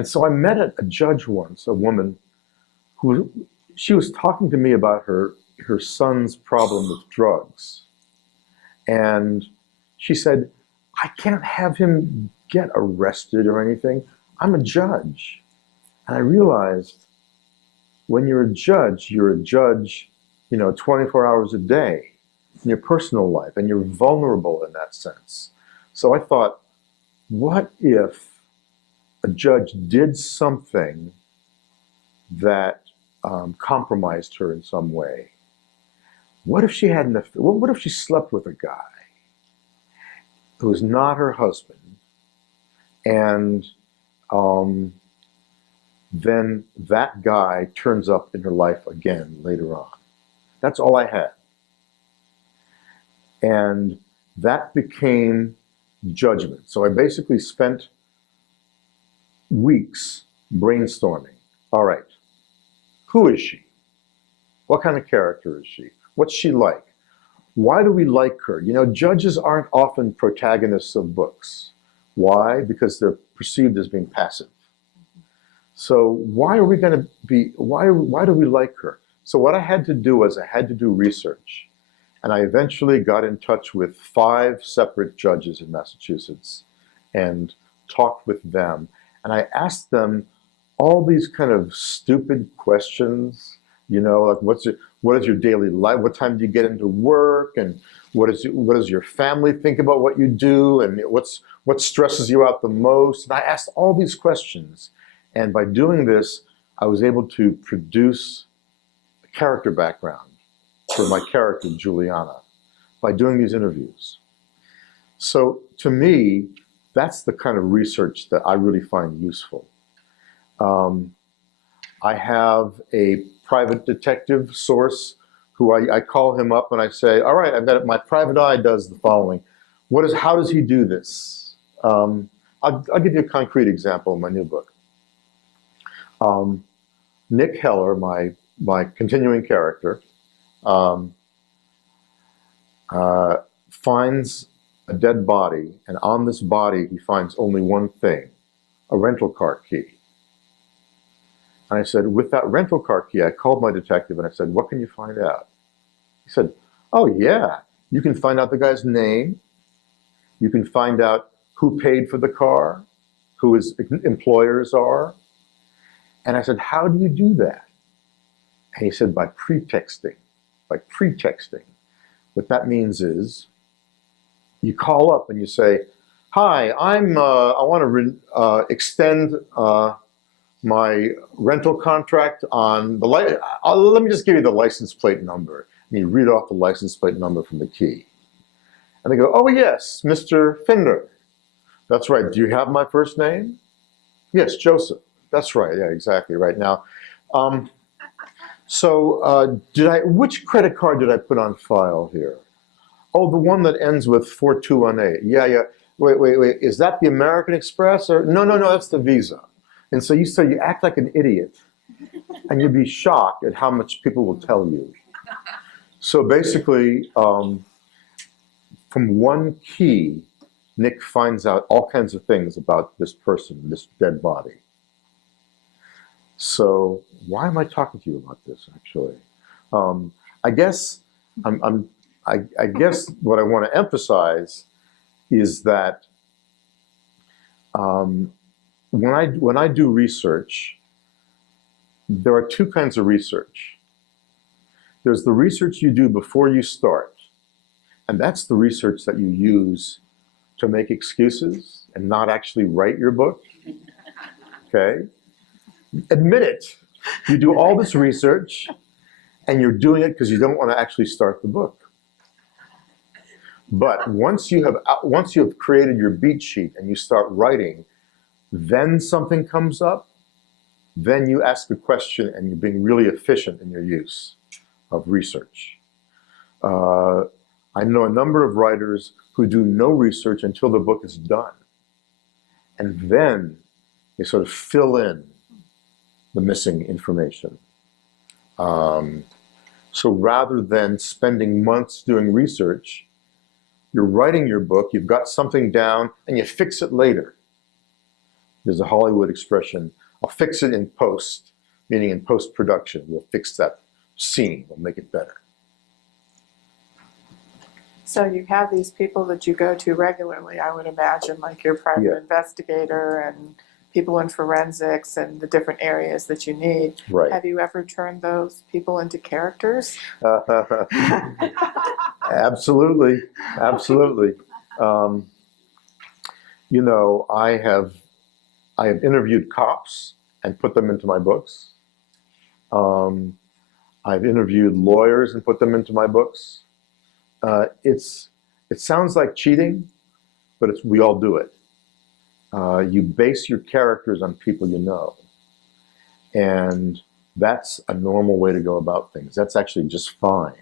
And so I met a judge once, a woman, who she was talking to me about her son's problem with drugs. And she said, I can't have him get arrested or anything. I'm a judge. And I realized when you're a judge, 24 hours a day in your personal life, and you're vulnerable in that sense. So I thought, what if a judge did something that compromised her in some way? What if she had what if she slept with a guy who was not her husband, and then that guy turns up in her life again later on? That's all I had. And that became judgment. So I basically spent weeks brainstorming. All right, who is she? What kind of character is she? What's she like? Why do we like her? You know, judges aren't often protagonists of books. Why? Because they're perceived as being passive. So why do we like her? So what I had to do was I had to do research. And I eventually got in touch with 5 separate judges in Massachusetts and talked with them. And I asked them all these kind of stupid questions, like what is your daily life? What time do you get into work? And what does your family think about what you do? And what stresses you out the most? And I asked all these questions. And by doing this, I was able to produce a character background for my character, Juliana, by doing these interviews. So to me, that's the kind of research that I really find useful. I have a private detective source who I call him up and I say, all right, I've got it. My private eye does the following. How does he do this? I'll give you a concrete example in my new book. Nick Heller, my continuing character, finds a dead body, and on this body he finds only one thing, a rental car key. And I said, with that rental car key, I called my detective and I said, what can you find out? He said, oh yeah, you can find out the guy's name, you can find out who paid for the car, who his employers are. And I said, how do you do that? And he said, by pretexting. By pretexting. What that means is, you call up and you say, hi, I want to extend my rental contract on the let me just give you the license plate number. And you read off the license plate number from the key. And they go, oh yes, Mr. Finder. That's right, do you have my first name? Yes, Joseph. That's right, yeah, exactly, right now. Which credit card did I put on file here? Oh, the one that ends with 4218. Yeah. Wait. Is that the American Express? Or no, that's the Visa. And so you act like an idiot, and you'd be shocked at how much people will tell you. So basically, from one key, Nick finds out all kinds of things about this person, this dead body. So why am I talking to you about this, actually? I guess what I want to emphasize is that when I do research, there are 2 kinds of research. There's the research you do before you start, and that's the research that you use to make excuses and not actually write your book. Okay? Admit it. You do all this research, and you're doing it because you don't want to actually start the book. But once you have created your beat sheet and you start writing, then something comes up, then you ask a question and you're being really efficient in your use of research. I know a number of writers who do no research until the book is done. And then they sort of fill in the missing information. So rather than spending months doing research, you're writing your book, you've got something down, and you fix it later. There's a Hollywood expression, I'll fix it in post, meaning in post-production. We'll fix that scene, we'll make it better. So you have these people that you go to regularly, I would imagine, like your private investigator and people in forensics and the different areas that you need. Right. Have you ever turned those people into characters? Absolutely, absolutely. You know, I have interviewed cops and put them into my books. I've interviewed lawyers and put them into my books. It sounds like cheating, but we all do it. You base your characters on people you know. And that's a normal way to go about things. That's actually just fine.